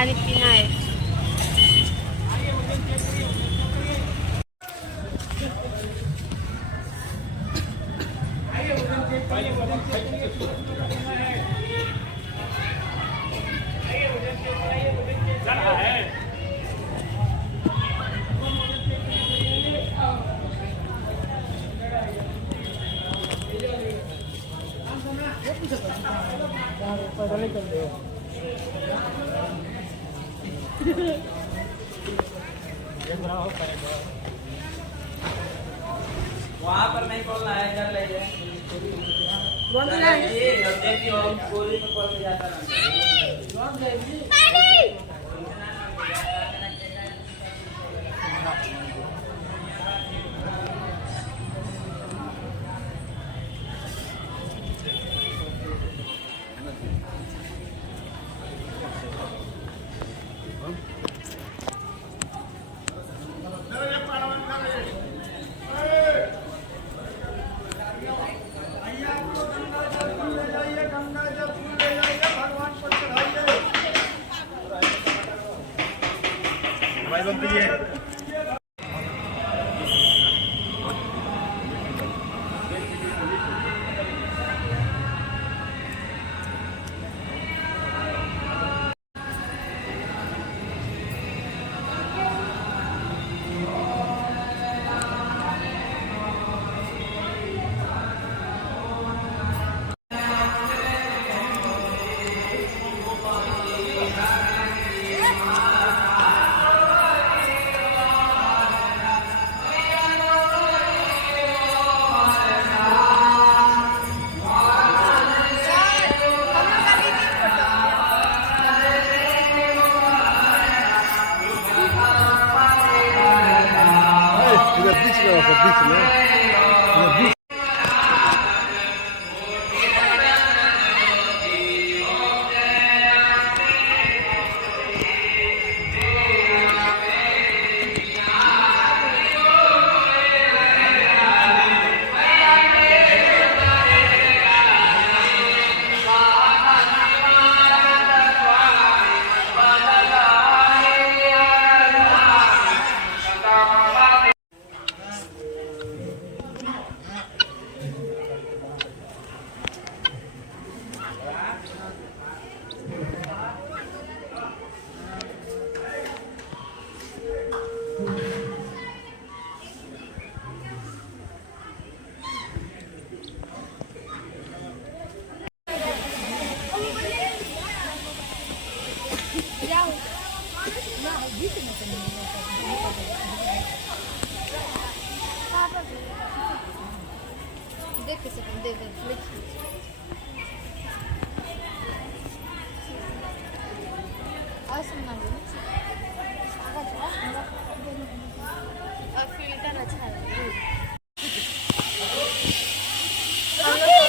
पानी पीना है। वहाँ पर नहीं खोलना है, इधर ले जाए। देखिए गोली में खोल के जाता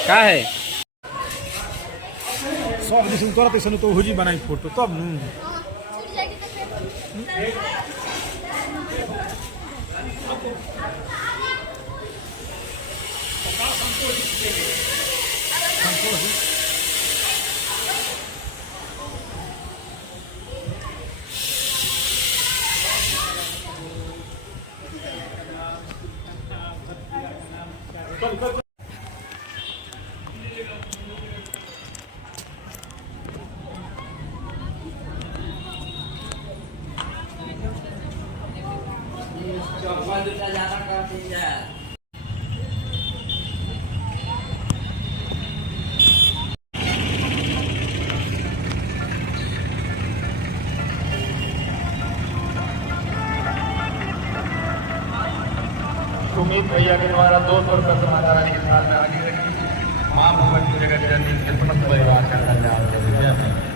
का है सब दिस तोरा तैसन तो हुजी बनाई फोटो तब नु जाना काफी है। सुमित भैया के द्वारा 200 रुपये समाधान के साथ में आगे रखी मां भगवती जगत जननी के समस्त परिवार का कल्याण करें।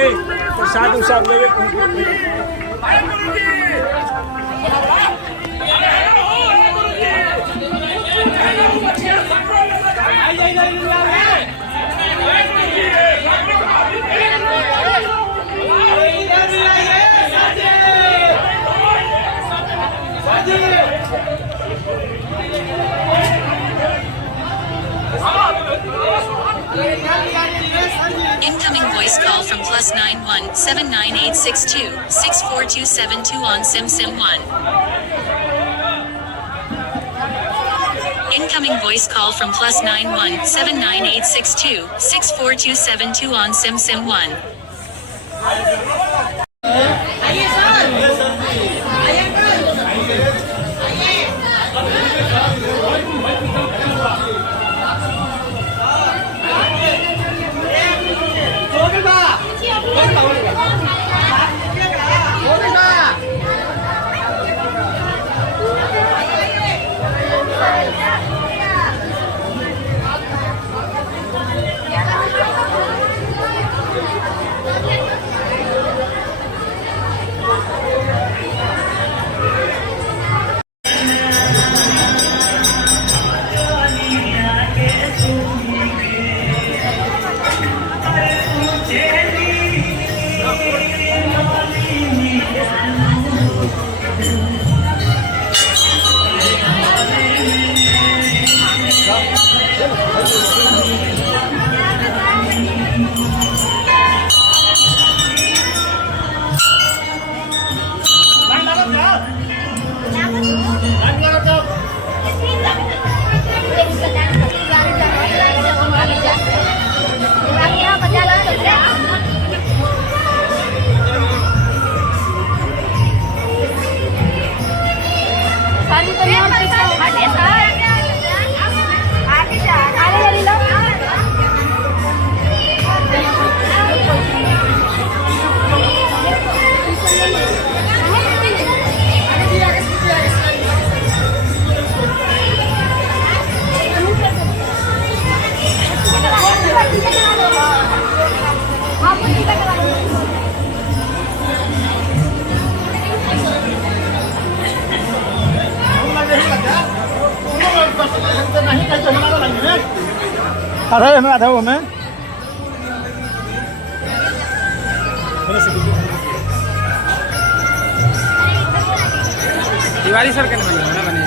प्रसाद उसाद लेवे Incoming voice call from +91 79862 64272 on SIM1. Incoming voice call from +91 79862 64272 on SIM1. आधा हो हमें दिवाली सर करने वाले ना बने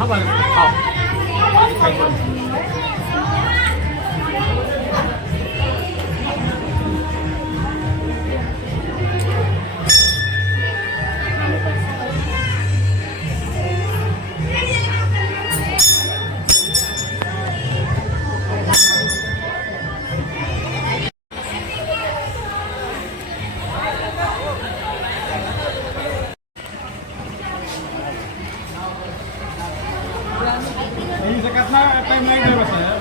खावा खाओ नहीं सकत ना टाइम नहीं दे बस है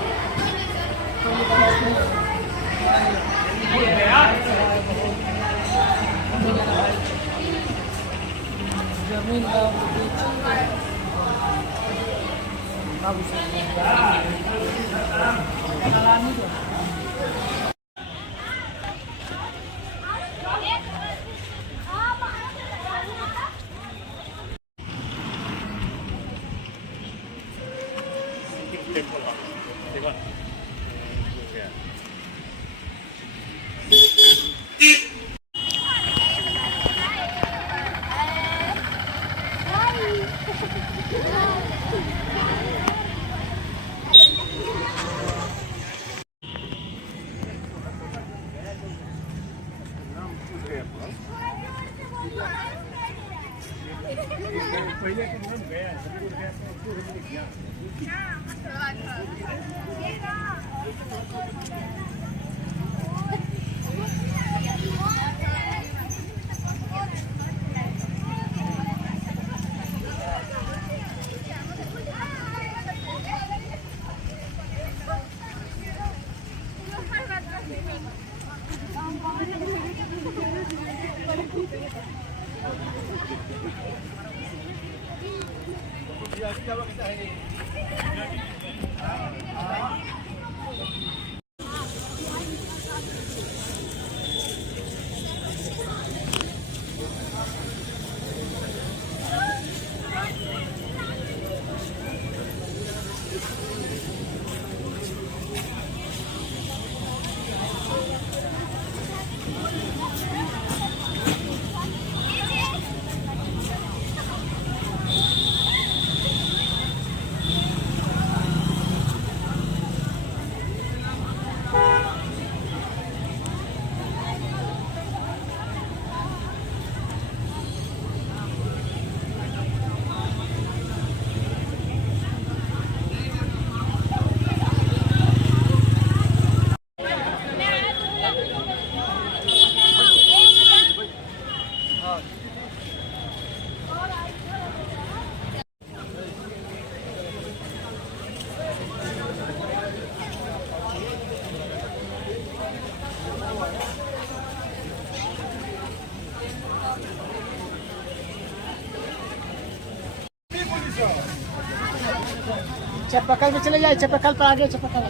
चपकल में चले जाए चपकल पर आगे चपकल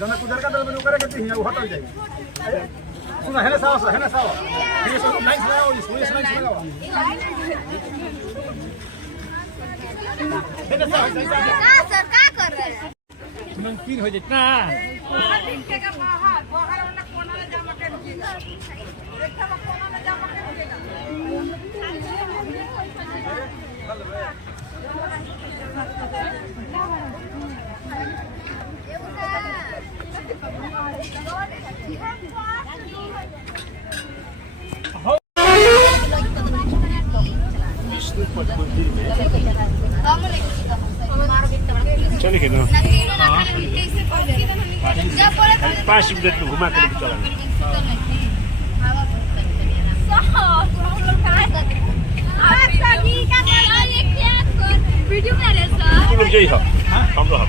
जना कुदर का दल में करेगा तो हिया होटल जाएगी सुना है ना सावा ये सब लाइन लगाओ इस लाइन लगाओ है ना सावा सर क्या कर रहे हैं नमकीन हो जितना चलेगा ना 5 मिनट में घुमा कर चलेंगे वीडियो बना रहे सर तुम लोग यही हो हम लोग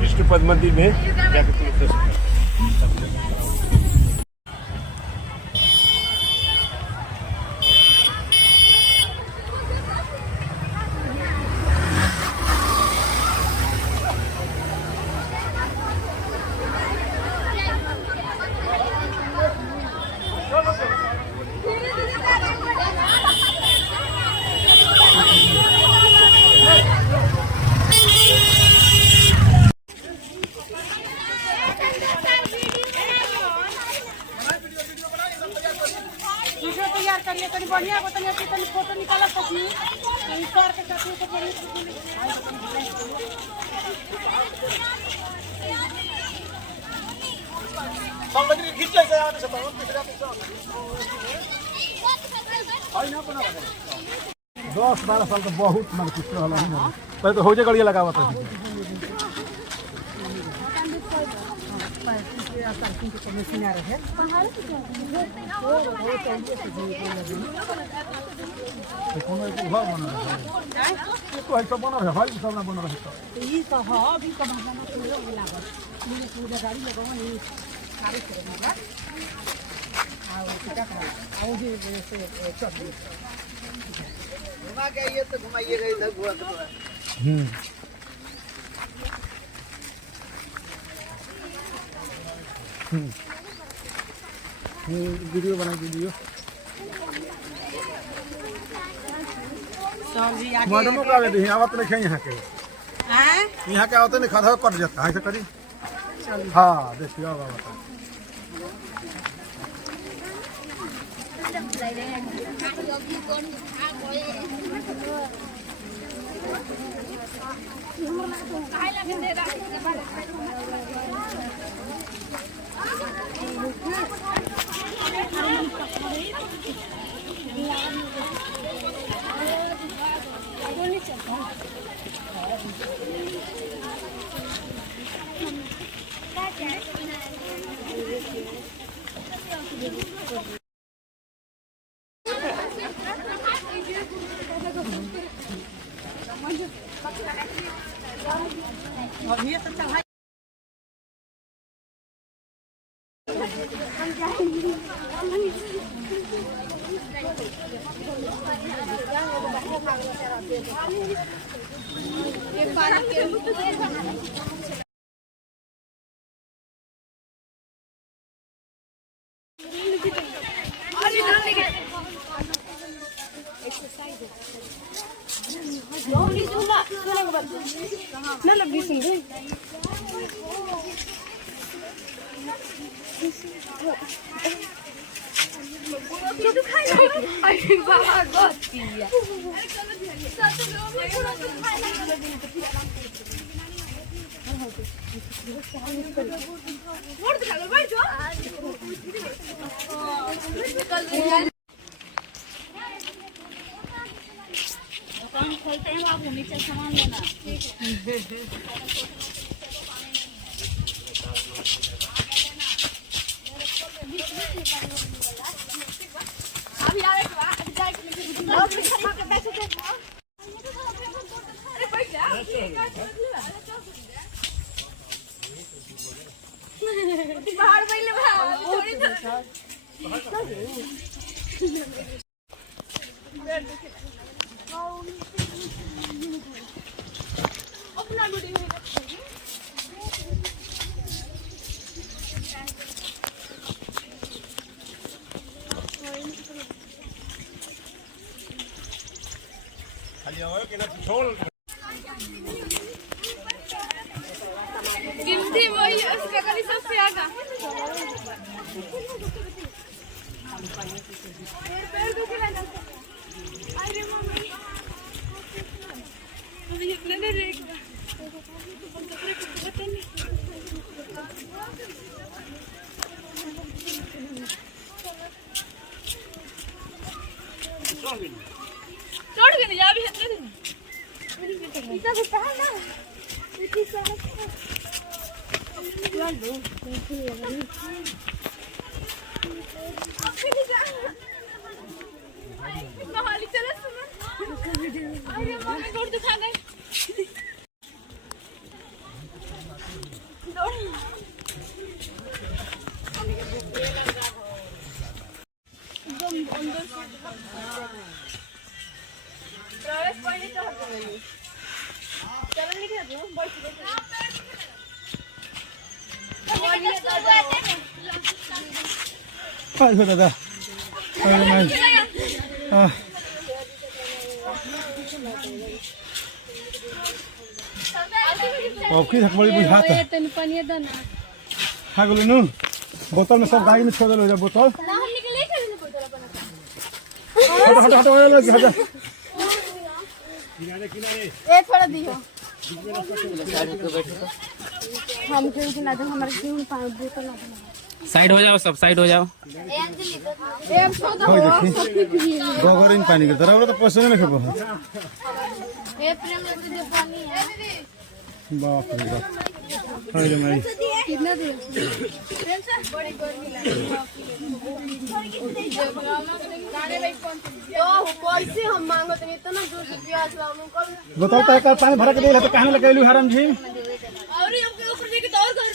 विष्णुपद मंदिर में जाकर तुम लोग करिए तनी बढ़िया को तनी फोटो निकाला पची सर के साथ तो बड़ी सब लगी खींच ले से आने से तो पिछड़ा पिछड़ा आई ना बना 10-12 साल तो बहुत मन खुश रहला है पहले तो हो जे गड़िया लगावत है कोनो एक घर बना है तो ऐसा बना है भाई सब ना बना है तो ये तो हां अभी तो बनाना तो लागल मेरे पूरा गाड़ी लगाओ नहीं सारे करेगा आओ क्या करा आओ जी से चल घुमा के आइए तो घुमाइएगा इधर घुमा वीडियो बना वीडियो सब्जी आगे मैडम का दे आवत नहीं है यहाँ के हैं यहाँ के आवते नहीं खाधा कट जाता है ऐसे करी हाँ देखिए अब बता और ये सब चढ़ाई ना लगी सुन गई तो खाना अरे बाबा गोतिया दुकान खोलते हैं बाबू नीचे सामान लेना अभी आ रहे बाहर पहले अपना गिनती वही उसका कभी सबसे आगा पैर दुख रहा है अरे मम्मी अभी इतने नहीं देख छोड़ के नहीं अभी इतने इतना बेटा है ना Ayo dadah. Ayo naik. Okay हकमली बुझाता है तन पानी दाना हाँ गोलू नू बोतल में सब गाड़ी में छोड़ दो बोतल ना हम निकले बोतल अपना ए थोड़ा दियो हम क्यों ना दो हमारे क्यों पानी बोतल ना साइड हो जाओ, सब साइड हो जाओ। ए हम सो दो गोगरिन पानी के तरह तो पैसे नहीं खेबो ए प्रेम लेते दे पानी है बाप रे बाप हाय रे माई कितना दे बड़ी गर्मी लगी गाने में कौन तो पैसे हम मांगत नहीं इतना दूर से प्याज लाऊं कल बताओ तो एक पानी भरा के देला तो कहने लगैलू हराम जी और ये ऊपर देके तो और घर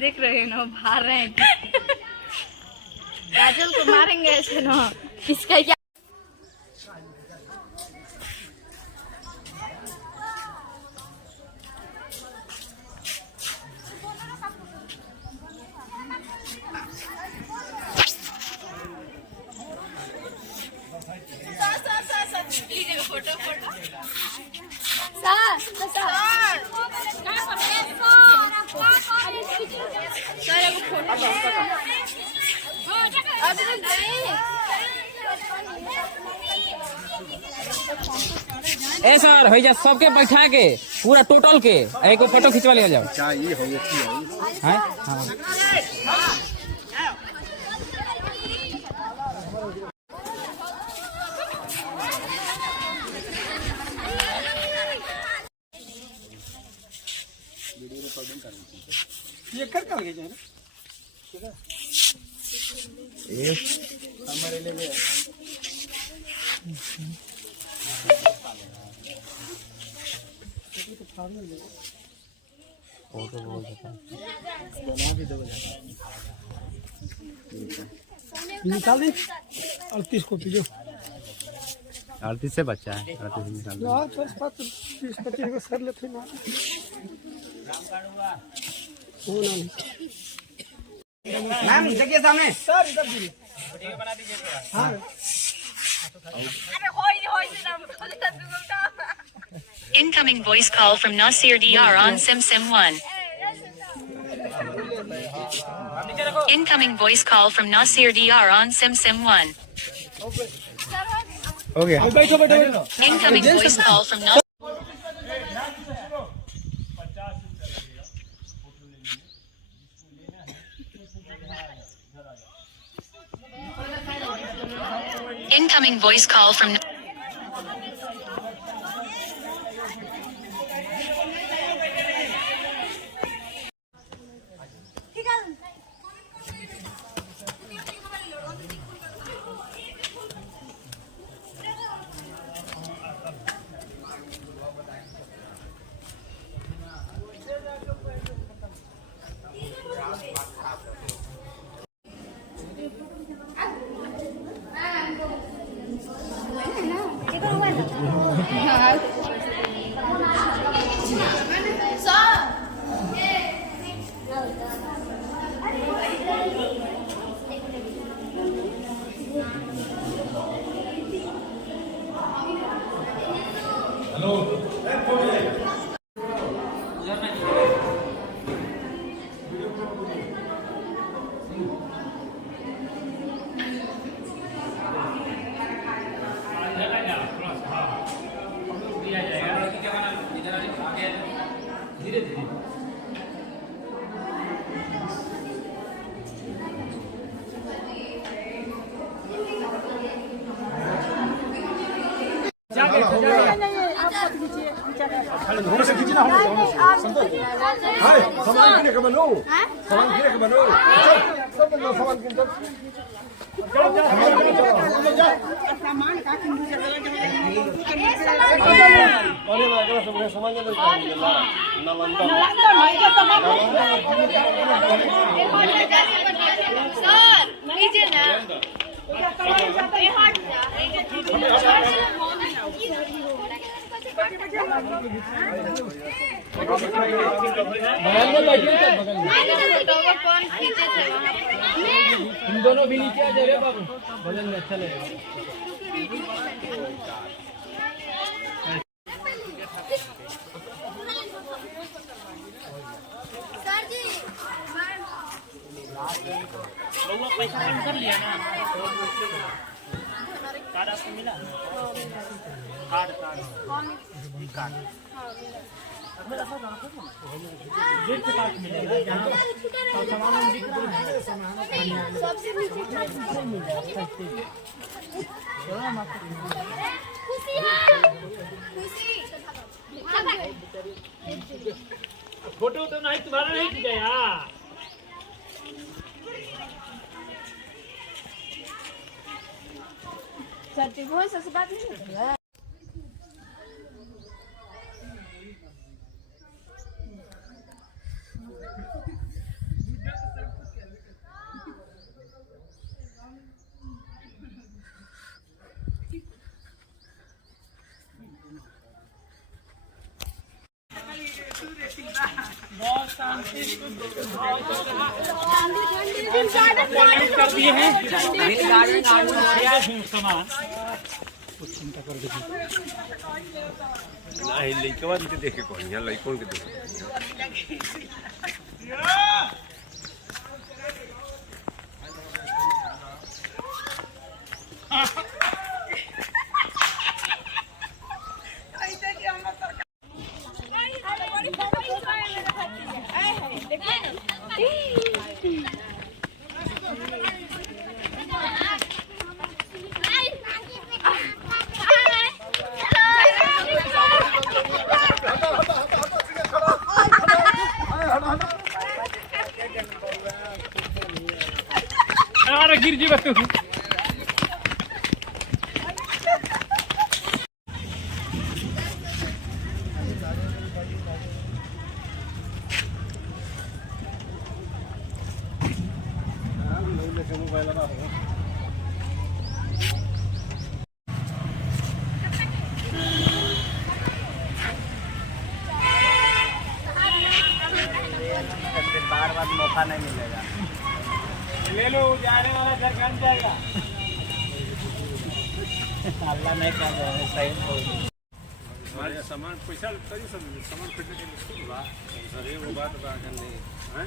देख रहे हैं ना, भाग रहे हैं। काजल को मारेंगे ऐसे ना, इसका क्या ए सर हो जा, सबके बैठा के पूरा टोटल के एक फोटो खिंचवा लिया जाओ। चाहिए हो गई हैं? हाँ। ये कर गए ना ये हमारे लिए निकाल दी 38 कॉपी जो 38 से बच्चा है, 38 से निकाल दो। 30-25 को सर लेते ना मैम देखिए सामने सर इधर दीजिए बना दीजिए। हाँ Incoming voice call from Nasir DR on Sim 1. Incoming voice call from Nasir DR on Sim 1. हो गया बैठो बैठो Incoming voice call from Nasir. Incoming voice call from होने से खींचना होने से हाय सामान किने के बनो सामान किने के बनो सब लोग सामान किन सामान का किन अरे ना अगर सब सामान ले नालंदा सर लीजिए ना ये हट जा कौन खींचे थे वहाँ? तुम दोनों भी नीचे आ जाओ रे बाबू, भजन में अच्छा लगेगा। पैसा कर लिया ना? कार्ड आपको मिला? कार्ड गेट के पास मिलेगा जहाँ सामान बिक रहा है, सबसे नीचे फोटो तो नहीं तुम्हारा नहीं खींचा। सर्टिफिकेट सबसे बात नहीं है। कर दिए हैं सामान नहीं लइकवा के देखे कौन यहाँ लइकों के देखे अरे गिर जी बस बार बार मौका नहीं मिलेगा। ले लो, जाने वाला घर बन जाएगा। अल्लाह नहीं कर रहा है, सही बोल। हमारे सामान पैसा करी सब सामान खरीदने के लिए बा अरे वो बात बा करने हैं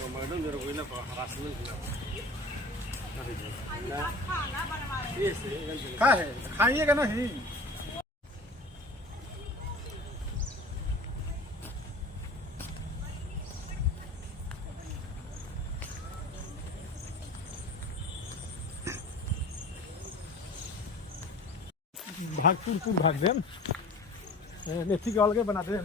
वो मैडम जरा कोई ना हरासमेंट ना ये से क्या है खाइएगा नहीं? भाग टूर भाग दे मेथी के अलगे बना दे।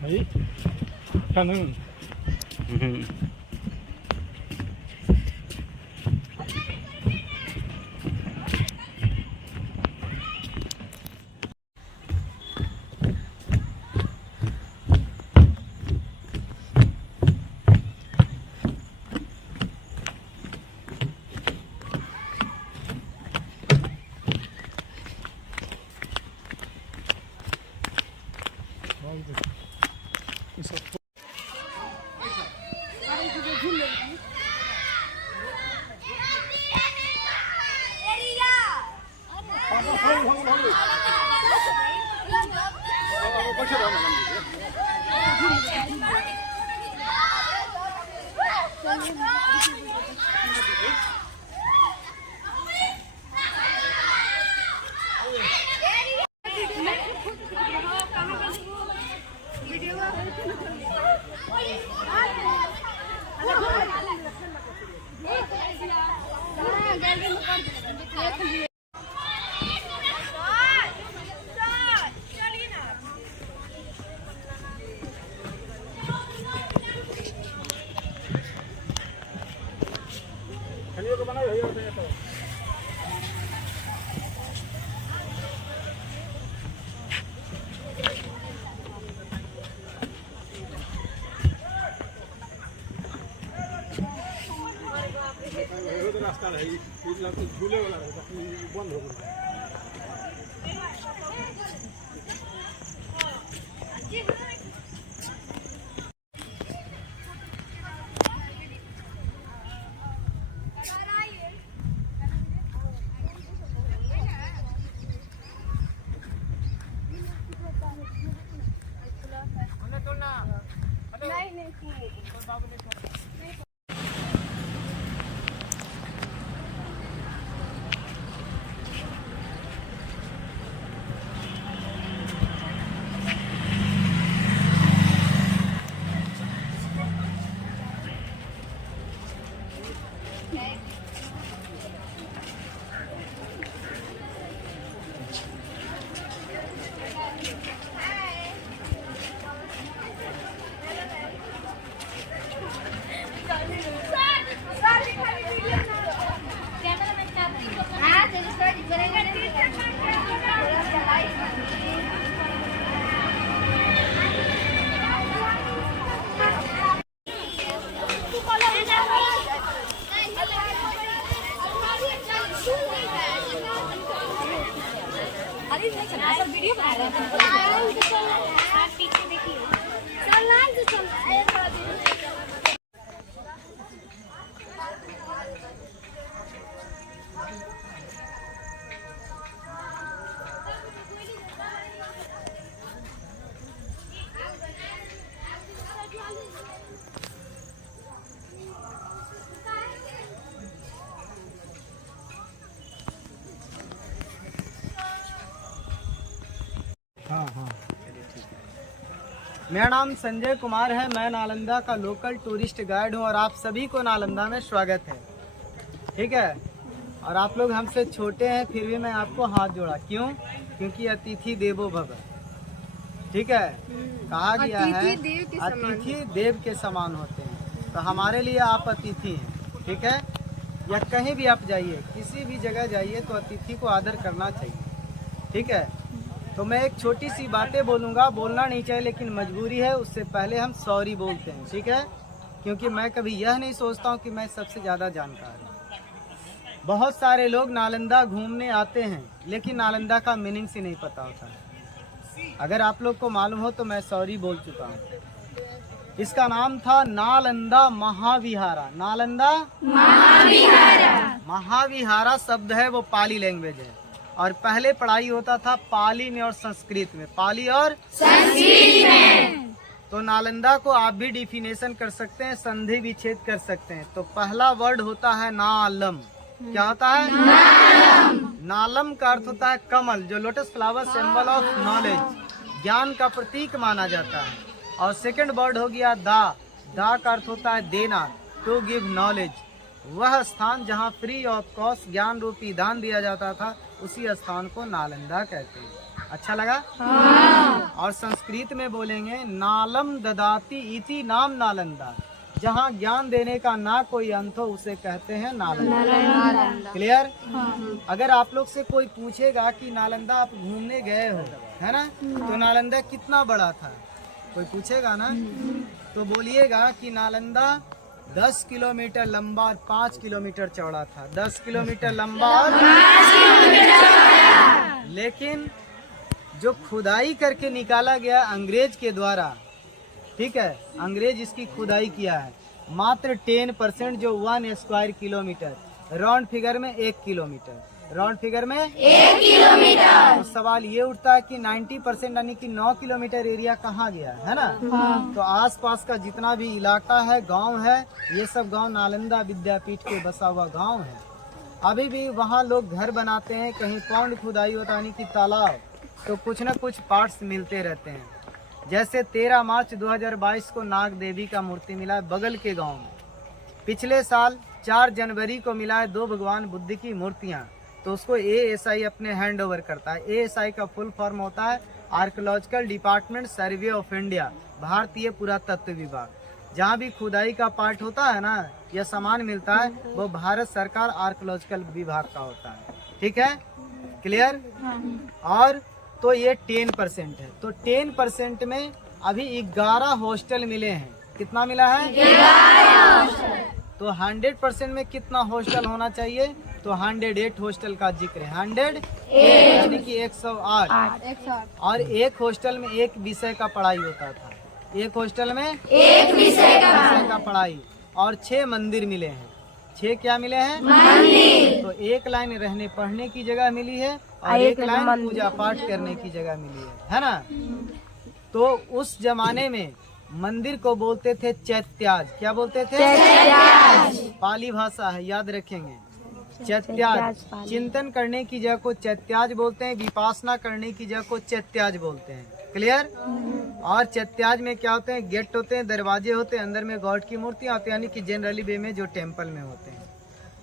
भाई कानून रास्ता रहे झूले वाला रहे बंद हो गया। वीडियो बना रहा है पीछे देखिए मेरा नाम संजय कुमार है। मैं नालंदा का लोकल टूरिस्ट गाइड हूँ और आप सभी को नालंदा में स्वागत है। ठीक है, और आप लोग हमसे छोटे हैं फिर भी मैं आपको हाथ जोड़ा, क्यों? क्योंकि अतिथि देवो भव। ठीक है, कहा गया है अतिथि देव के समान होते हैं, तो हमारे लिए आप अतिथि हैं। ठीक है, या कहीं भी आप जाइए, किसी भी जगह जाइए तो अतिथि को आदर करना चाहिए। ठीक है, तो मैं एक छोटी सी बातें बोलूँगा, बोलना नहीं चाहिए लेकिन मजबूरी है। उससे पहले हम सॉरी बोलते हैं। ठीक है, क्योंकि मैं कभी यह नहीं सोचता हूँ कि मैं सबसे ज़्यादा जानकार हूँ। बहुत सारे लोग नालंदा घूमने आते हैं लेकिन नालंदा का मीनिंग से नहीं पता होता। अगर आप लोग को मालूम हो तो मैं सॉरी बोल चुका हूँ। इसका नाम था नालंदा महाविहारा। नालंदा महाविहारा शब्द है वो पाली लैंग्वेज है, और पहले पढ़ाई होता था पाली में और संस्कृत में। पाली और संस्कृत में। तो नालंदा को आप भी डिफिनेशन कर सकते हैं, संधि विच्छेद कर सकते हैं। तो पहला वर्ड होता है नालम। क्या होता है? नालम। नालम का अर्थ होता है कमल, जो lotus flower, symbol of knowledge, ज्ञान का प्रतीक माना जाता है। और सेकंड वर्ड हो गया दा। दा का अर्थ होता है देना, टू गिव नॉलेज। वह स्थान जहाँ फ्री ऑफ कॉस्ट ज्ञान रूपी दान दिया जाता था, उसी स्थान को नालंदा कहते हैं। अच्छा लगा? हाँ। और संस्कृत में बोलेंगे नालम ददाती इति नाम नालंदा। जहाँ ज्ञान देने का ना कोई अंत हो उसे कहते हैं नालंदा। क्लियर? हाँ। अगर आप लोग से कोई पूछेगा कि नालंदा आप घूमने गए हो, है ना, तो नालंदा कितना बड़ा था, कोई पूछेगा ना, तो बोलिएगा कि नालंदा 10 किलोमीटर लंबा और 5 किलोमीटर चौड़ा था। 10 किलोमीटर लंबा और 5 किलोमीटर चौड़ा। लेकिन जो खुदाई करके निकाला गया अंग्रेज के द्वारा, ठीक है, अंग्रेज इसकी खुदाई किया है, मात्र 10%, जो 1 स्क्वायर किलोमीटर, राउंड फिगर में 1 किलोमीटर, राउंड फिगर में 1 किलोमीटर। तो सवाल ये उठता है कि 90% यानी कि 9 किलोमीटर एरिया कहाँ गया, है ना? हाँ। तो आसपास का जितना भी इलाका है, गांव है, ये सब गांव नालंदा विद्यापीठ के बसा हुआ गांव है। अभी भी वहाँ लोग घर बनाते हैं, कहीं पौंड खुदाई होता यानी कि तालाब, तो कुछ न कुछ पार्ट्स मिलते रहते हैं। जैसे 13 मार्च 2022 को नाग देवी का मूर्ति मिला है बगल के गाँव में। पिछले साल 4 जनवरी को मिला है 2 भगवान बुद्ध की मूर्तियाँ, तो उसको ASI अपने हैंड ओवर करता है। ASI का फुल फॉर्म होता है archaeological department survey of India, भारतीय पुरातत्व विभाग। जहाँ भी खुदाई का पार्ट होता है ना, यह सामान मिलता है, वो भारत सरकार आर्कियोलॉजिकल विभाग का होता है। ठीक है, क्लियर? और तो ये 10% है। तो 10% में अभी 11 हॉस्टल मिले हैं। कितना मिला है? 11। तो 100% में कितना हॉस्टल होना चाहिए? तो 108 हॉस्टल का जिक्र है। 108 यानी कि 108। और एक हॉस्टल में एक विषय का पढ़ाई होता था। एक हॉस्टल में एक विषय का पढ़ाई। और 6 मंदिर मिले हैं। 6 क्या मिले हैं? मंदिर। तो एक लाइन रहने पढ़ने की जगह मिली है और एक लाइन पूजा पाठ करने की जगह मिली है ना? तो उस जमाने में मंदिर को बोलते थे चैत्याज। क्या बोलते थे? चैत्याज। पाली भाषा है, याद रखेंगे। चैत्याज। चिंतन करने की जगह को चैत्याज बोलते हैं, विपासना करने की जगह को चैत्याज बोलते हैं। क्लियर? और चैत्याज में क्या होते हैं? गेट होते हैं, दरवाजे होते हैं, अंदर में गॉड की मूर्तियां होती हैं, यानी कि जनरली वे में जो टेम्पल में होते हैं।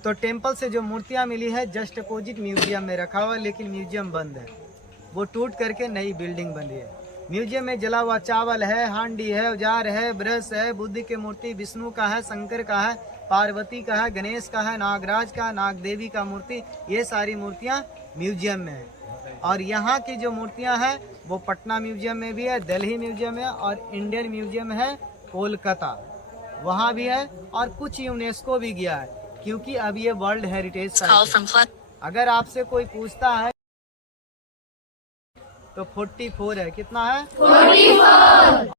तो टेम्पल से जो मूर्तियां मिली है जस्ट अपोजिट म्यूजियम में रखा हुआ है, लेकिन म्यूजियम बंद है। वो टूट करके नई बिल्डिंग बनी है। म्यूजियम में जला हुआ चावल है, हांडी है, औजार है, ब्रश है, बुद्ध की मूर्ति, विष्णु का है, शंकर का है, पार्वती का है, गणेश का है, नागराज का, नाग देवी का मूर्ति, ये सारी मूर्तियां म्यूजियम में है। और यहाँ की जो मूर्तियां हैं वो पटना म्यूजियम में भी है, दिल्ली म्यूजियम में, और इंडियन म्यूजियम है कोलकाता, वहाँ भी है। और कुछ यूनेस्को भी गया है, क्योंकि अब ये वर्ल्ड हेरिटेज साइट है। अगर आपसे कोई पूछता है तो 44 है। कितना है? 44।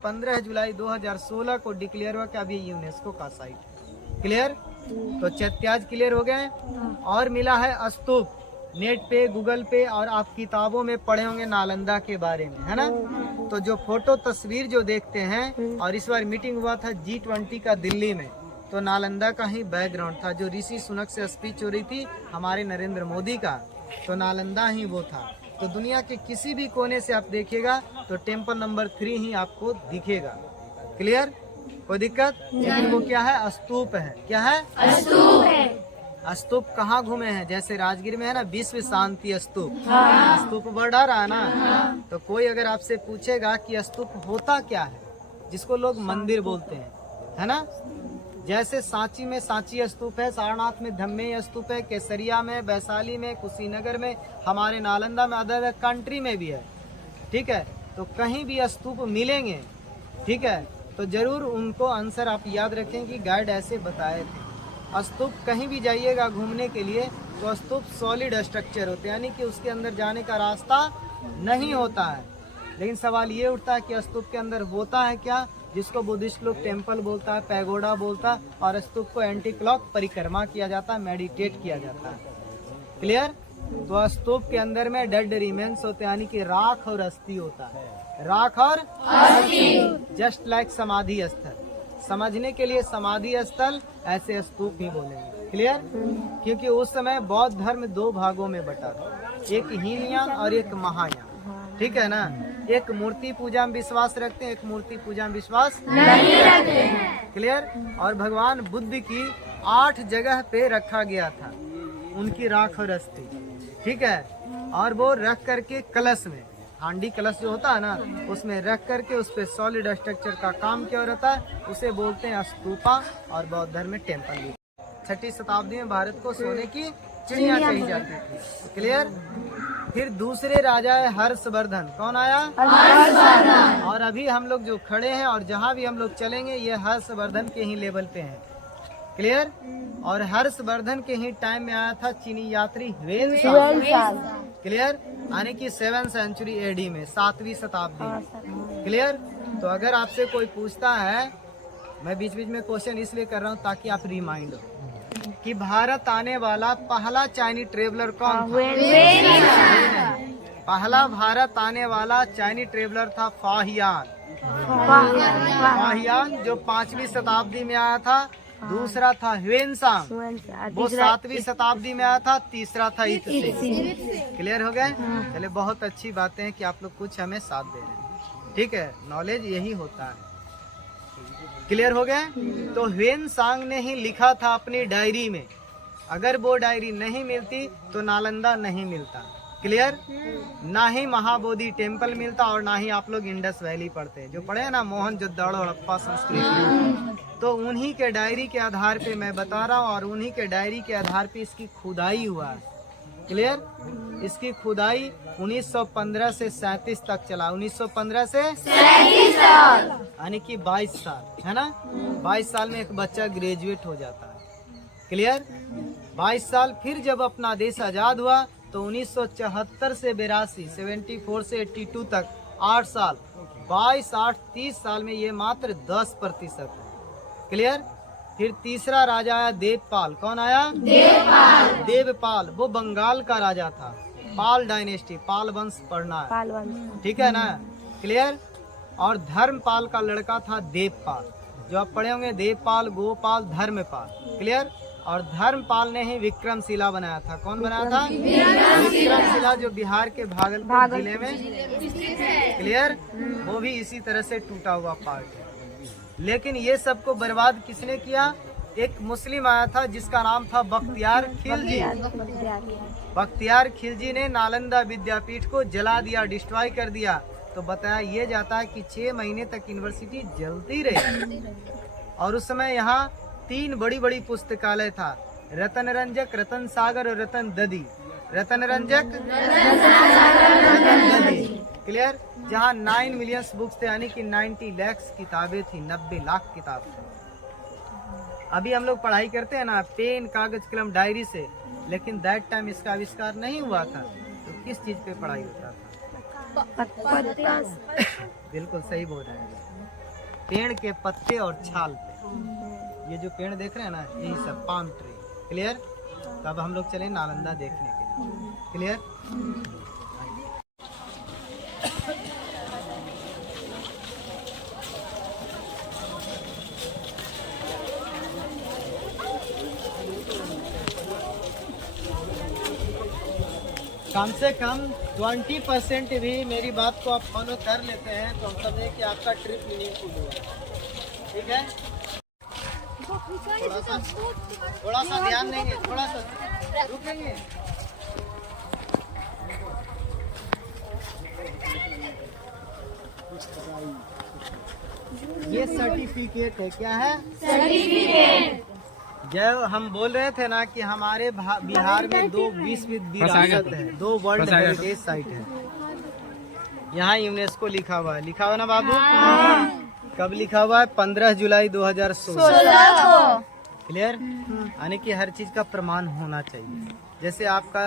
15 जुलाई 2016 को डिक्लेयर हुआ कि अभी यूनेस्को का साइट है। क्लियर? तो चैत्याज क्लियर हो गए। और मिला है स्तूप। नेट पे, गूगल पे और आप किताबों में पढ़े होंगे नालंदा के बारे में, है ना? तो जो फोटो तस्वीर जो देखते हैं, और इस बार मीटिंग हुआ था G20 का दिल्ली में, तो नालंदा का ही बैकग्राउंड था। जो ऋषि सुनक से स्पीच हो रही थी हमारे नरेंद्र मोदी का, तो नालंदा ही वो था। तो दुनिया के किसी भी कोने से आप देखिएगा तो टेम्पल नंबर 3 ही आपको दिखेगा। क्लियर? कोई दिक्कत? लेकिन वो क्या है? स्तूप है। क्या है? स्तूप है। स्तूप कहाँ घूमे हैं? जैसे राजगीर में है ना विश्व शांति स्तूप। स्तूप वर्ड आ रहा है ना? तो कोई अगर आपसे पूछेगा कि स्तूप होता क्या है, जिसको लोग मंदिर बोलते हैं, है ना? जैसे सांची में सांची स्तूप है, सारनाथ में धम्मे स्तूप है, केसरिया में, वैशाली में, कुशीनगर में, हमारे नालंदा में, अदर कंट्री में भी है। ठीक है? तो कहीं भी स्तूप मिलेंगे, ठीक है, तो जरूर उनको आंसर आप याद रखें कि गाइड ऐसे बताए थे। स्तूप कहीं भी जाइएगा घूमने के लिए तो स्तूप सॉलिड स्ट्रक्चर होते हैं, यानी कि उसके अंदर जाने का रास्ता नहीं होता है। लेकिन सवाल ये उठता है कि स्तूप के अंदर होता है क्या, जिसको बुद्धिस्ट लोग टेम्पल बोलता है, पैगोडा बोलता है, और स्तूप को एंटी क्लॉक परिक्रमा किया जाता है, मेडिटेट किया जाता है। क्लियर? तो स्तूप के अंदर में डेड रिमेन्स होते हैं, यानी कि राख और अस्थि होता है। राख और अस्थि, जस्ट लाइक समाधि स्थल। समझने के लिए समाधि स्थल, ऐसे स्तूप ही बोलेंगे। क्लियर? क्योंकि उस समय बौद्ध धर्म 2 भागों में बटा था, एक हीनयान और एक महायान। ठीक है ना? एक मूर्ति पूजा में विश्वास रखते हैं, एक मूर्ति पूजा में विश्वास नहीं रखते हैं। क्लियर? और भगवान बुद्ध की 8 जगह पे रखा गया था उनकी राख और अस्थि। ठीक है? और वो रख करके कलश में, हांडी कलश जो होता है ना, उसमें रख करके उस पे सॉलिड स्ट्रक्चर का काम किया रहता है, उसे बोलते हैं स्तूपा। और बौद्ध धर्म में टेम्पल भी। 6वीं शताब्दी में भारत को सोने की चिड़िया कही जाती थी। क्लियर? फिर दूसरे राजा है हर्षवर्धन। कौन आया? हर्षवर्धन। और अभी हम लोग जो खड़े हैं और जहाँ भी हम लोग चलेंगे ये हर्षवर्धन के ही लेवल पे हैं। क्लियर? और हर्षवर्धन के ही टाइम में आया था चीनी यात्री ह्वेनसांग। क्लियर? यानी कि 7वीं सेंचुरी AD में, 7वीं शताब्दी में। क्लियर? तो अगर आपसे कोई पूछता है, मैं बीच बीच में क्वेश्चन इसलिए कर रहा हूँ ताकि आप रिमाइंड हो कि भारत आने वाला पहला चाइनीज ट्रेवलर कौन था? पहला भारत आने वाला चाइनीज ट्रेवलर था फाहियान। फाहियान जो 5वीं शताब्दी में आया था। दूसरा था ह्वेनसांग, वो 7वीं शताब्दी में आया था। तीसरा था इत्से। क्लियर हो गए? चले, बहुत अच्छी बातें हैं कि आप लोग कुछ हमें साथ दे रहे हैं। ठीक है? नॉलेज यही होता है। क्लियर हो गए? तो ह्वेनसांग ने ही लिखा था अपनी डायरी में। अगर वो डायरी नहीं मिलती तो नालंदा नहीं मिलता। क्लियर? ना ही महाबोधि टेम्पल मिलता और ना ही आप लोग इंडस वैली पढ़ते। जो पढ़े हैं ना मोहनजोदड़ो हड़प्पा संस्कृति, तो उन्हीं के डायरी के आधार पे मैं बता रहा हूँ और उन्हीं के डायरी के आधार पे इसकी खुदाई हुआ है। क्लियर। इसकी खुदाई 1915 से 37 तक चला, 1915 से 37 साल, यानी कि 22 साल, है ना। 22 साल में एक बच्चा ग्रेजुएट हो जाता है। क्लियर। 22 साल। फिर जब अपना देश आजाद हुआ तो 1974 से 82, 74 से 82 तक 8 साल, 22, 8, 30 साल में ये मात्र 10% है। क्लियर। फिर तीसरा राजा आया देवपाल। कौन आया? देवपाल। देवपाल वो बंगाल का राजा था। पाल डायनेस्टी, पाल वंश पढ़ना है, ठीक है ना। क्लियर। और धर्मपाल का लड़का था देवपाल, जो आप पढ़े होंगे, देवपाल, गोपाल, धर्मपाल। क्लियर। और धर्मपाल ने ही विक्रमशिला बनाया था। कौन बनाया था? विक्रमशिला, जो बिहार के भागलपुर जिले में। क्लियर। वो भी इसी तरह से टूटा हुआ पार्ट है। लेकिन ये सबको बर्बाद किसने किया? एक मुस्लिम आया था जिसका नाम था बख्तियार खिलजी। बख्तियार खिलजी ने नालंदा विद्यापीठ को जला दिया, डिस्ट्रॉय कर दिया। तो बताया ये जाता है कि 6 महीने तक यूनिवर्सिटी जलती रही। और उस समय यहाँ 3 बड़ी बड़ी पुस्तकालय था, रतन रंजक, रतन सागर और रतन ददी। रतन रंजक, रतन ददी। क्लियर। जहाँ 9 मिलियन बुक्स थे, यानी कि 90 लाख किताबें थी, 90 लाख किताब थे। अभी हम लोग पढ़ाई करते हैं ना पेन, कागज, कलम, डायरी से, लेकिन दैट टाइम इसका आविष्कार नहीं हुआ था। तो किस चीज पे पढ़ाई होता था? बिल्कुल सही बोल रहे हैं, पेड़ के पत्ते और छाल पे। ये जो पेड़ देख रहे हैं ना, यही सब पाम ट्री। क्लियर। तब हम लोग चले नालंदा देखने के लिए। क्लियर। कम से कम 20% भी मेरी बात को आप फॉलो कर लेते हैं तो हम समझे कि आपका ट्रिप मीनिंगफुल हुआ। ठीक है। थोड़ा सा ध्यान देंगे, थोड़ा सा रुकेंगे। ये सर्टिफिकेट है। क्या है? सर्टिफिकेट। जब हम बोल रहे थे ना कि हमारे बिहार में 2 विश्व विरासत है, 2 वर्ल्ड हेरिटेज साइट है। यहाँ यूनेस्को लिखा हुआ है, लिखा हुआ ना बाबू? कब लिखा हुआ है? 15 जुलाई 2016। क्लियर। यानी कि हर चीज का प्रमाण होना चाहिए। जैसे आपका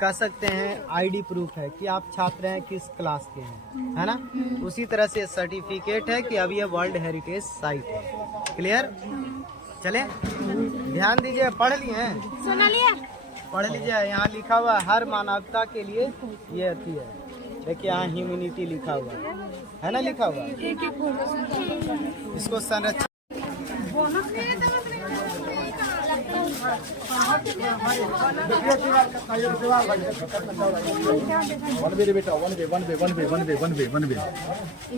कह सकते हैं आईडी प्रूफ है कि आप छात्र हैं, किस क्लास के हैं, है ना। उसी तरह से सर्टिफिकेट है कि अब ये वर्ल्ड हेरिटेज साइट है। क्लियर। चले ध्यान दीजिए। पढ़ लिए हैं? सुना लिया। पढ़ लीजिए। यहाँ लिखा हुआ हर मानवता के लिए ये अति है। देखिए यहाँ ह्यूमैनिटी लिखा हुआ है ना, लिखा हुआ। इसको संरक्षण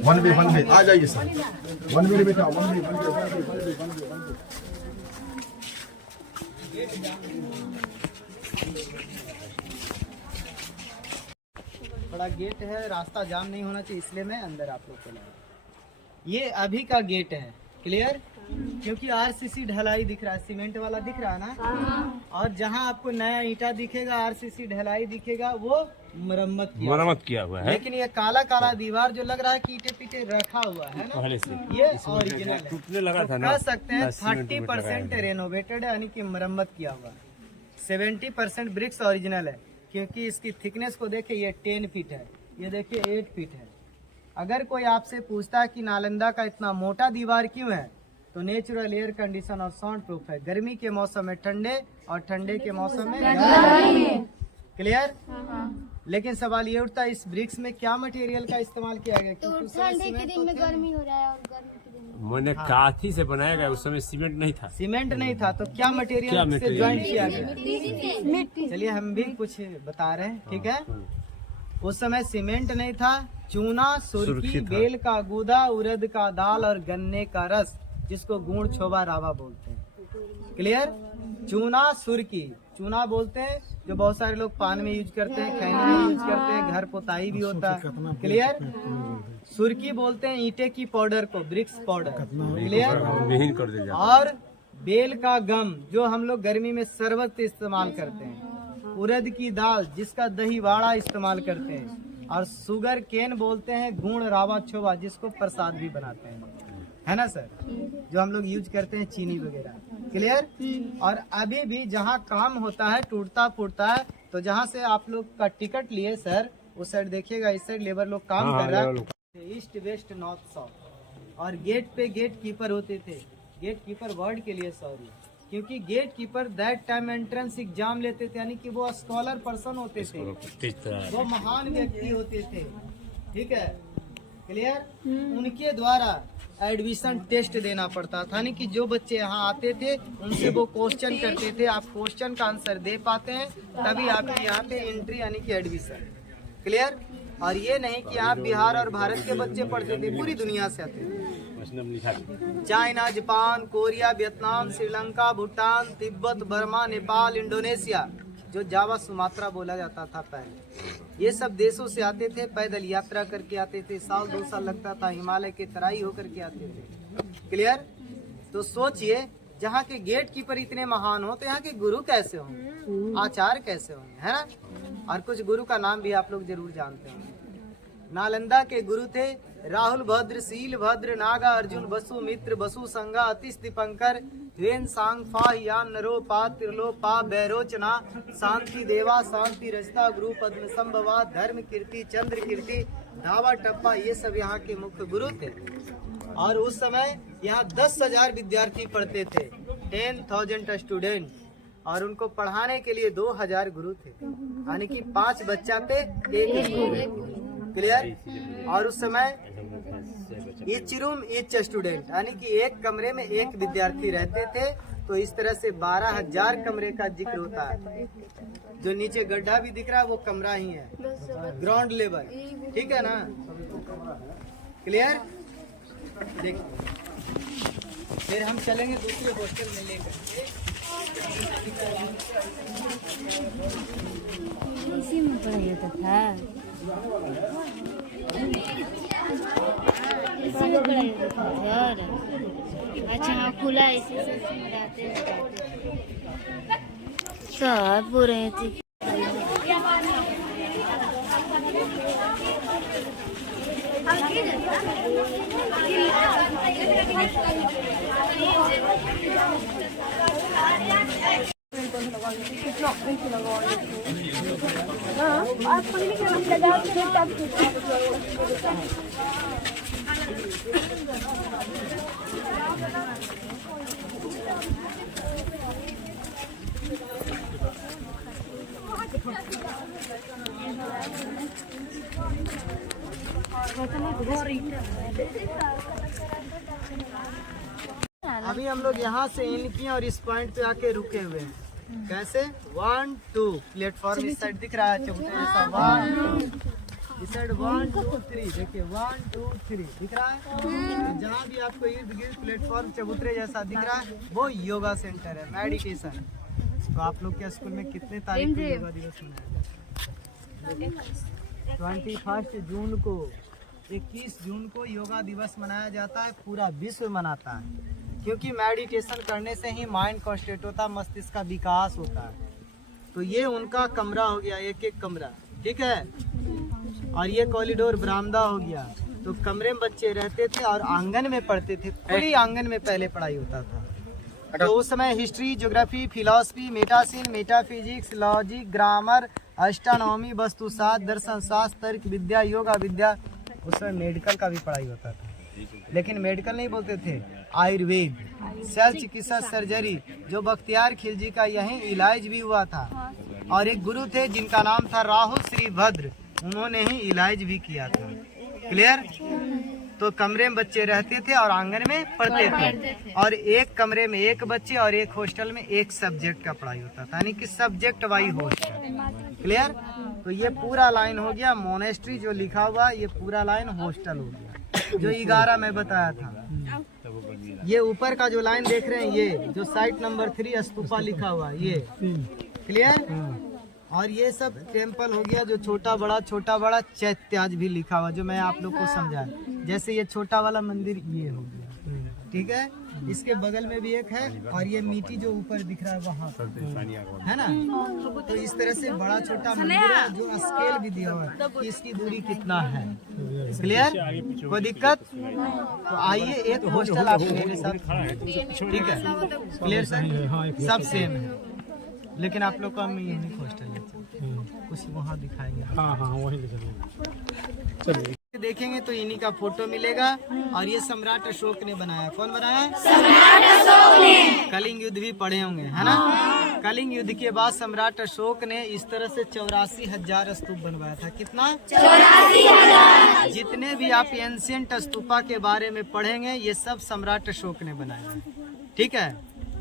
वन वे आ जाइए सर। वन वे बेटा, वन वे। बड़ा गेट है, रास्ता जाम नहीं होना चाहिए, इसलिए मैं अंदर आप लोग को लाया। ये अभी का गेट है। क्लियर। क्योंकि आरसीसी ढलाई दिख रहा है, सीमेंट वाला दिख रहा है ना। और जहाँ आपको नया ईंटा दिखेगा, आरसीसी ढलाई दिखेगा, वो मरम्मत किया हुआ है। लेकिन ये काला काला दीवार जो लग रहा है कि ईंटे पीटे रखा हुआ है ना, ये ओरिजिनल टूटने लगा था ना। कह सकते हैं 30% रेनोवेटेड है, यानी कि मरम्मत किया हुआ है। 70% ब्रिक्स ओरिजिनल है। क्योंकि इसकी थिकनेस को देखिए, ये 10 फीट है, ये देखिए 8 फीट है। अगर कोई आपसे पूछता है कि नालंदा का इतना मोटा दीवार क्यों है, तो नेचुरल एयर कंडीशन और साउंड प्रूफ है। गर्मी के मौसम में ठंडे और ठंडे के मौसम में गर्म। क्लियर। लेकिन सवाल ये उठता है इस ब्रिक्स में क्या मटेरियल का इस्तेमाल किया गया? तो ठंडे के दिन में गर्मी हो रहा है और गर्मी के दिन में मैंने काठी से बनाया गया, उस समय सीमेंट नहीं था। सीमेंट नहीं था तो क्या मटेरियल से ज्वाइंट किया गया? चलिए हम भी कुछ बता रहे हैं। ठीक है। उस समय सीमेंट नहीं था, चूना, सुर्खी, बेल का गूदा, उड़द का दाल और गन्ने का रस, जिसको गुड़ छोबा रावा बोलते हैं। क्लियर। चूना, सुर्खी। चूना बोलते हैं जो बहुत सारे लोग पान में यूज करते हैं, खैनी में यूज करते हैं, घर पोताई भी होता है। क्लियर। सुर्खी बोलते हैं ईंटे की पाउडर को, ब्रिक्स पाउडर। क्लियर। और बेल का गम जो हम लोग गर्मी में शरबत इस्तेमाल करते हैं, उड़द की दाल जिसका दही वाड़ा इस्तेमाल करते हैं, और शुगर केन बोलते हैं गुड़ रावा छोवा जिसको प्रसाद भी बनाते हैं, है ना सर, जो हम लोग यूज करते हैं चीनी वगैरह। क्लियर। और अभी भी जहाँ काम होता है टूटता फूटता है, तो जहाँ से आप लोग का टिकट लिए सर उस साइड देखिएगा, इस साइड लेबर लोग काम कर रहा है, ईस्ट वेस्ट नॉर्थ साउथ। और गेट पे गेट कीपर होते थे, गेट कीपर वर्ड के लिए सॉरी, क्योंकि gatekeeper that time entrance exam लेते थे, यानी कि वो स्कॉलर पर्सन होते थे, वो महान व्यक्ति होते थे, ठीक है, क्लियर। उनके द्वारा एडमिशन टेस्ट देना पड़ता था, यानी कि जो बच्चे यहाँ आते थे उनसे वो क्वेश्चन करते थे, आप क्वेश्चन का आंसर दे पाते हैं तभी आपकी यहाँ पे एंट्री यानी कि एडमिशन। क्लियर। और ये नहीं कि आप बिहार और भारत के बच्चे पढ़ते थे, पूरी दुनिया से आते थे, China, Japan, Korea, Vietnam, Sri Lanka, Bhutan, Tibet, Burma, Nepal, Indonesia, जो जावा सुमात्रा बोला जाता था पहले, ये सब देशों से आते थे, पैदल यात्रा करके आते थे, साल 2 साल लगता था, हिमालय के तराई होकर के आते थे। क्लियर। तो सोचिए जहाँ के गेट कीपर इतने महान हो तो यहाँ के गुरु कैसे होंगे, आचार्य कैसे होंगे, है ना। और कुछ गुरु का नाम भी आप लोग जरूर जानते हैं। नालंदा के गुरु थे राहुल भद्र, शील भद्र, नागा अर्जुन, वसु मित्र, वसु संगा, अतिश दीपंकर, ह्वेन सांग फा, यान नरो पा, त्रिलो पा, बैरोचना, शांति देवा, शांति रजता, गुरु पद्म संभवा, धर्म कीर्ति, चंद्र कीर्ति, धावा टप्पा, ये सब यहाँ के मुख्य गुरु थे। और उस समय यहाँ 10,000 विद्यार्थी पढ़ते थे, 10,000 स्टूडेंट, और उनको पढ़ाने के लिए 2,000 गुरु थे, यानी कि 5 बच्चा पे 1 गुरु। क्लियर। और उस समय ईच रूम ईच स्टूडेंट, यानी कि एक कमरे में एक विद्यार्थी रहते थे, तो इस तरह से 12,000 कमरे का जिक्र होता है। जो नीचे गड्ढा भी दिख रहा है वो कमरा ही है, ग्राउंड लेवल, ठीक है ना। क्लियर। देखिए फिर हम चलेंगे दूसरे हॉस्टल में लेकर, इसी में पढ़ाई होता था, इसी में पढ़ाई होता था सर। अच्छा हाँ, खुला इसी से रहते सब बोल रहे थे। अभी हम लोग यहाँ से इनकी और इस पॉइंट पे आके रुके हुए हैं। कैसे 1 2 प्लेटफॉर्म इस साइड दिख रहा है, 1 2 इस साइड 1 2 3 देखिए 1 2 3 दिख रहा है। तो जहाँ भी आपको इर्द गिर्द प्लेटफॉर्म चबूतरे जैसा दिख रहा है वो योगा सेंटर है, मेडिटेशन। तो आप लोग के स्कूल में कितने तारीख को योगा दिवस मनाया जाता है? 21 जून को, 21 जून को योगा दिवस मनाया जाता है, पूरा विश्व मनाता है, क्योंकि मेडिटेशन करने से ही माइंड कॉन्सेंट्रेट होता है, मस्तिष्क का विकास होता है। तो ये उनका कमरा हो गया, एक एक कमरा, ठीक है। और ये कॉरिडोर बरामदा हो गया। तो कमरे में बच्चे रहते थे और आंगन में पढ़ते थे, खुली आंगन में पहले पढ़ाई होता था। तो उस समय history, geography, philosophy, medicine, metaphysics, logic, grammar, astronomy, वस्तुशास्त्र, दर्शन शास्त्र, तर्क विद्या, योगा विद्या, उस समय मेडिकल का भी पढ़ाई होता था। लेकिन मेडिकल नहीं बोलते थे, आयुर्वेद, शल्य चिकित्सा, सर्जरी, जो बख्तियार खिलजी का यही इलाज भी हुआ था। और एक गुरु थे जिनका नाम था राहुल श्रीभद्र, उन्होंने ही इलाज भी किया था। क्लियर। तो कमरे में बच्चे रहते थे और आंगन में पढ़ते थे, और एक कमरे में एक बच्चे और एक हॉस्टल में एक सब्जेक्ट का पढ़ाई होता था, यानी कि सब्जेक्ट वाइज हॉस्टल। क्लियर। तो ये पूरा लाइन हो गया मोनेस्ट्री जो लिखा हुआ, ये पूरा लाइन हॉस्टल हो गया, जो 11 में बताया था। ये ऊपर का जो लाइन देख रहे हैं, ये जो साइट नंबर 3 स्तूपा लिखा हुआ, ये क्लियर। और ये सब टेम्पल हो गया, जो छोटा बड़ा चैत्याज भी लिखा हुआ, जो मैं आप लोग को समझाया। जैसे ये छोटा वाला मंदिर ये हो गया, ठीक है। इसके बगल में भी एक है, और ये मिट्टी जो ऊपर दिख रहा है वहाँ है ना। तो इस तरह से बड़ा छोटा मंदिर है जो स्केल भी दिया हुआ है कि इसकी दूरी कितना है। क्लियर, कोई दिक्कत? तो आइए एक हॉस्टल आप मेरे साथ, ठीक है? क्लियर सर, सब सेम है, लेकिन आप लोग को हम यूनिक हॉस्टल है, कुछ वहाँ दिखाएंगे। हाँ हाँ वही चलिए देखेंगे तो इन्हीं का फोटो मिलेगा। और ये सम्राट अशोक ने बनाया। कौन बनाया? सम्राट अशोक ने। कलिंग युद्ध भी पढ़े होंगे, है ना? कलिंग युद्ध के बाद सम्राट अशोक ने इस तरह से 84,000 स्तूप बनवाया था। कितना? 84,000। जितने भी आप एंशिएंट स्तूपा के बारे में पढ़ेंगे ये सब सम्राट अशोक ने बनाया, ठीक है?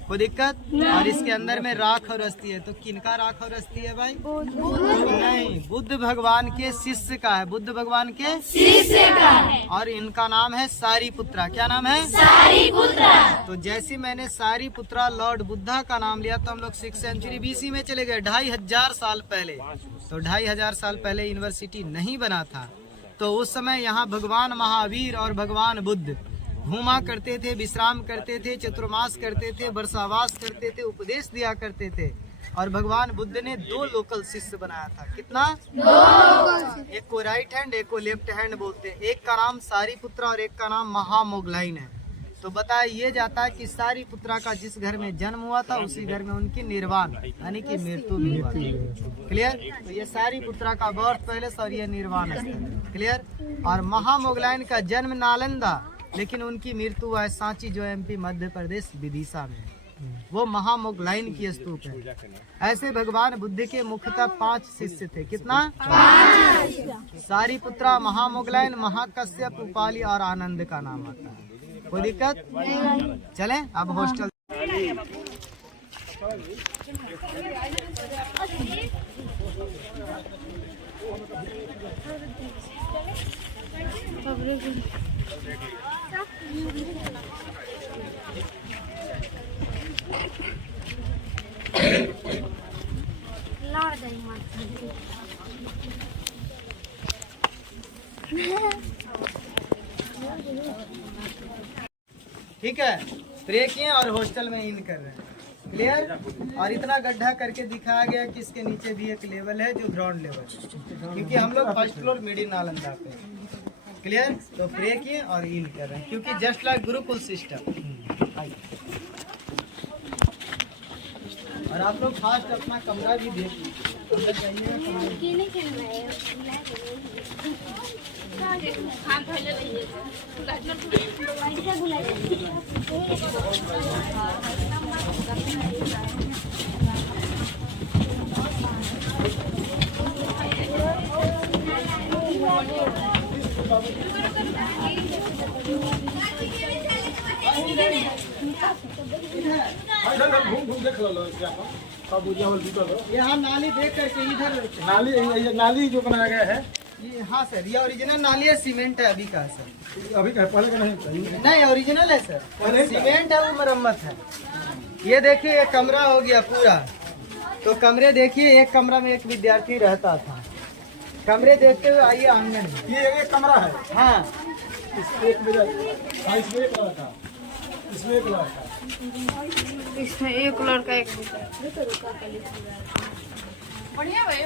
कोई दिक्कत? और इसके अंदर में राख और अस्थि है। तो किनका राख और अस्थि है भाई? नहीं, बुद्ध भगवान के शिष्य का है। बुद्ध भगवान के शिष्य का है। और इनका नाम है सारीपुत्रा। क्या नाम है? सारीपुत्रा। तो जैसे मैंने सारीपुत्रा लॉर्ड बुद्धा का नाम लिया तो हम लोग 6th सेंचुरी BC में चले गए, 2500 साल पहले। तो 2500 साल पहले यूनिवर्सिटी नहीं बना था। तो उस समय यहाँ भगवान महावीर और भगवान बुद्ध घूमा करते थे, विश्राम करते थे, चतुर्मास करते थे, वर्षावास करते थे, उपदेश दिया करते थे। और भगवान बुद्ध ने 2 लोकल शिष्य बनाया था। कितना? 2। एक को राइट हैंड, एक को लेफ्ट हैंड बोलते हैं। एक का नाम सारीपुत्रा और एक का नाम महामोगलाइन है। तो बताया ये जाता है कि सारीपुत्रा का जिस घर में जन्म हुआ था उसी घर में उनकी निर्वाण यानी कि मृत्यु भी हुआ। क्लियर? तो ये सारीपुत्रा का बर्थ पैलेस और ये निर्वाण स्थल। क्लियर? और महामोगलाइन का जन्म नालंदा, लेकिन उनकी मृत्यु हुआ है सांची जो MP मध्य प्रदेश विदिशा में। वो महामोगलाइन की स्तूप है। ऐसे भगवान बुद्ध के मुख्यतः 5 शिष्य थे। कितना? 5। सारीपुत्रा, महामोगलाइन, महाकश्यप, उपाली और आनंद का नाम आता है। कोई दिक्कत? चलें अब हॉस्टल। ठीक है, प्रे किए और हॉस्टल में इन कर रहे हैं। क्लियर? और इतना गड्ढा करके दिखाया गया कि इसके नीचे भी एक लेवल है जो ग्राउंड लेवल, क्योंकि हम लोग 1st फ्लोर मिड इन नालंदा पे। क्लियर? तो प्रे किए और इन कर रहे हैं, क्योंकि जस्ट लाइक गुरुकुल सिस्टम। और आप लोग फास्ट अपना कमरा भी देखिए। घूम देख लो यहाँ नाली देख करके इधर नाली जो बनाया गया है ये। हाँ सर, ये ओरिजिनल नाली है, सीमेंट है अभी का सर। अभी का पहले का नहीं ओरिजिनल है सर, सीमेंट है, वो मरम्मत है। ये देखिए ये कमरा हो गया पूरा। तो कमरे देखिए, एक कमरा में एक विद्यार्थी रहता था। कमरे देखते हुए आइए आंगन में। ये एक कमरा है। हाँ, इसमें एक लड़का, इसमें एक लड़का, इसमें एक लड़का एक बढ़िया भाई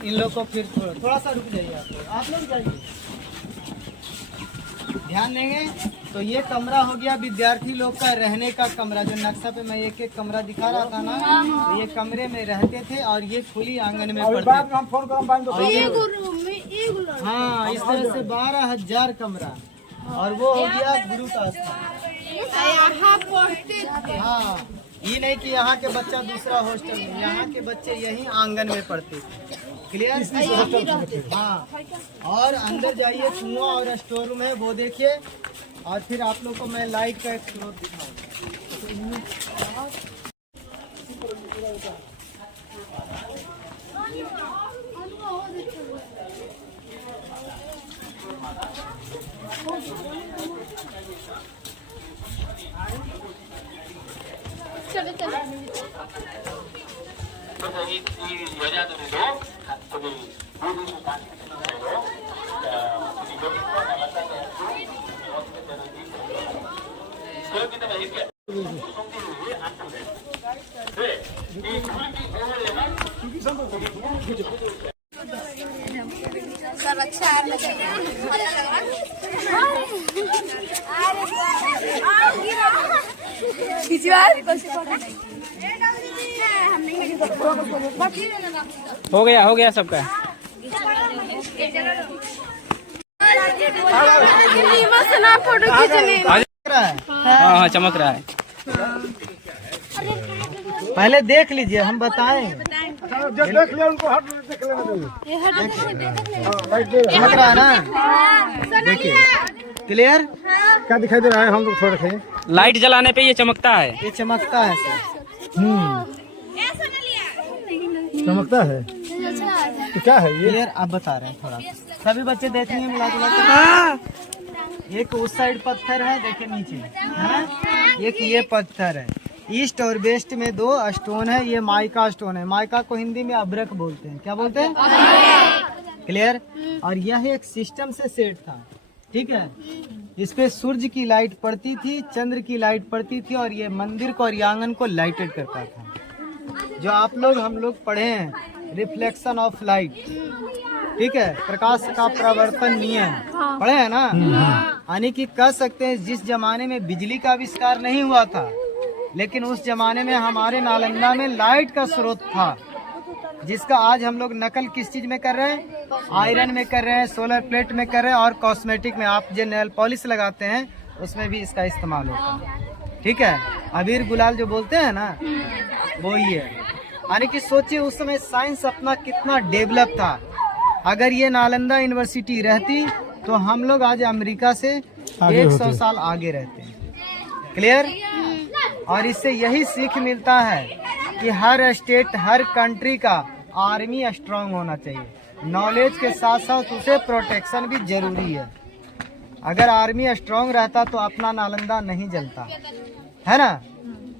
इन लोग को फिर थोड़ा सा रुक जाइए। आप लोग जाइए, ध्यान देंगे। तो ये कमरा हो गया विद्यार्थी लोग का रहने का कमरा, जो नक्शा पे मैं एक एक कमरा दिखा रहा था ना। तो ये कमरे में रहते थे और ये खुली आंगन में पढ़ते थे। हाँ, इस तरह से 12,000 कमरा। और वो हो गया गुरु का स्थान। हाँ, ये नहीं कि यहाँ के बच्चा दूसरा हॉस्टल में, यहाँ के बच्चे यही आंगन में पढ़ते थे। क्लियर? हाँ। और अंदर जाइए, कुआं और स्टोर रूम है वो देखिए। और फिर आप लोग को मैं लाइट का एक स्रोत दिखाऊंगा। चलो चलो सर अच्छा है हो गया सबका। फोटो खींचने हाँ चमक रहा है। पहले देख लीजिए, हम बताएं। देख ले उनको, हट देख लेना चाहिए। चमक रहा है ना? देखिए क्लियर क्या दिखाई दे रहा है? हम लोग थोड़ा दिखाइए। लाइट जलाने पे ये चमकता है। ये चमकता है सर। चमकता है तो क्या है ये? क्लियर? आप बता रहे हैं थोड़ा, सभी बच्चे देखेंगे मिला जुला कर। एक उस साइड पत्थर है, देखिए नीचे है ना, एक ये पत्थर है। ईस्ट और वेस्ट में 2 स्टोन है। ये माइका स्टोन है। माइका को हिंदी में अभ्रक बोलते हैं। क्या बोलते हैं? क्लियर? और यह एक सिस्टम से सेट था, ठीक है। इस पे सूर्य की लाइट पड़ती थी, चंद्र की लाइट पड़ती थी, और ये मंदिर को और ये आंगन को लाइटेड करता था। जो आप लोग हम लोग पढ़े हैं, रिफ्लेक्शन ऑफ लाइट, ठीक है, प्रकाश का प्रवर्तन नियम पढ़े हैं ना। यानी कि कह सकते हैं जिस जमाने में बिजली का आविष्कार नहीं हुआ था, लेकिन उस जमाने में हमारे नालंदा में लाइट का स्रोत था, जिसका आज हम लोग नकल किस चीज में कर रहे हैं? आयरन में कर रहे हैं, सोलर प्लेट में कर रहे हैं, और कॉस्मेटिक में आप जो नेल पॉलिश लगाते हैं उसमें भी इसका इस्तेमाल होता है, ठीक है। अबीर गुलाल जो बोलते हैं ना, वो ही है। यानी कि सोचिए उस समय साइंस अपना कितना डेवलप था। अगर ये नालंदा यूनिवर्सिटी रहती तो हम लोग आज अमेरिका से 100 साल आगे रहते हैं। क्लियर? और इससे यही सीख मिलता है कि हर स्टेट, हर कंट्री का आर्मी स्ट्रांग होना चाहिए। नॉलेज के साथ साथ उसे प्रोटेक्शन भी जरूरी है। अगर आर्मी स्ट्रांग रहता तो अपना नालंदा नहीं जलता, है ना।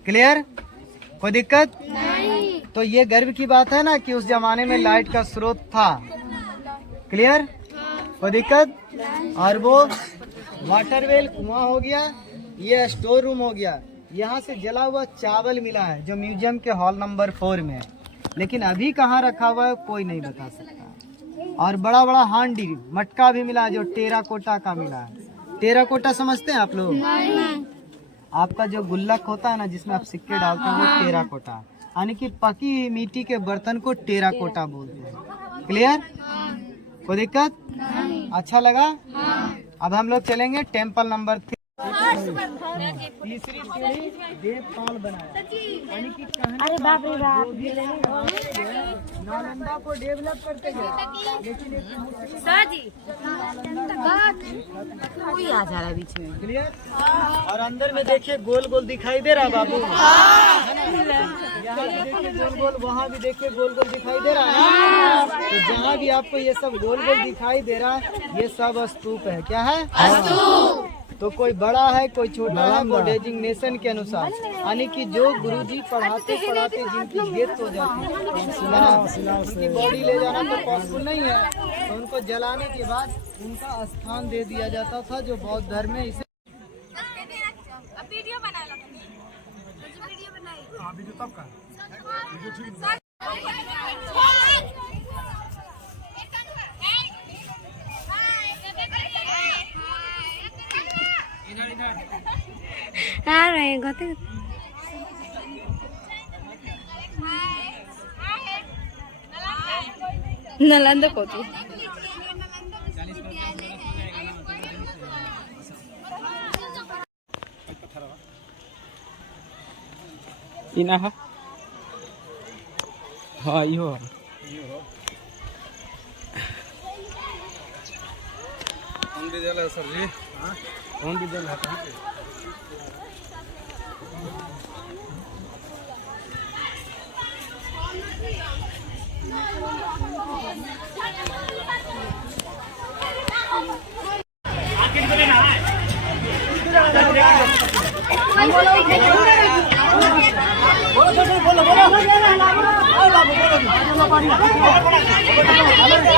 क्लियर? कोई दिक्कत नहीं। तो ये गर्व की बात है ना कि उस जमाने में लाइट का स्रोत था। क्लियर? कोई दिक्कत? और वो वाटर वेल कुआं हो गया, ये स्टोर रूम हो गया। यहाँ से जला हुआ चावल मिला है जो म्यूजियम के हॉल नंबर 4 में है, लेकिन अभी कहाँ रखा हुआ है कोई नहीं बता सकता। और बड़ा बड़ा हांडी मटका भी मिला है जो टेराकोटा का मिला है। टेराकोटा समझते हैं आप लोग? आपका जो गुल्लक होता है ना, जिसमें आप सिक्के डालते हैं, वो टेराकोटा, यानी कि पकी हुई मिट्टी के बर्तन को टेराकोटा बोलते हैं। क्लियर? कोई दिक्कत? अच्छा लगा? अब हम लोग चलेंगे टेम्पल नंबर 3। तीसरी सीढ़ी देवपाल बनाया, यानी कि अरे बाप रे बाप, नालंदा को डेवलप करते गए, लेकिन कोई आ जा रहा है बीच में। क्लियर? और अंदर में देखिए गोल गोल दिखाई दे रहा बाबू, यहाँ भी देखिए गोल गोल, वहाँ भी देखिए गोल गोल दिखाई दे रहा है। तो जहाँ भी आपको ये सब गोल गोल दिखाई दे रहा है, ये सब स्तूप है। क्या है? स्तूप। तो कोई बड़ा है कोई छोटा है, वो डेजिग्नेशन के अनुसार, यानी कि जो गुरुजी पढ़ाते पढ़ाते जिनकी डेथ हो जाती है, उनकी बॉडी ले जाना तो पॉसिबल नहीं है, तो उनको जलाने के बाद उनका स्थान दे दिया जाता था, जो बौद्ध धर्म में इसे नालंदा को थी। इना है हाँ इहो है कौन विद्यालय है सर जी? कौन विद्यालय है कहाँ पे? बोलो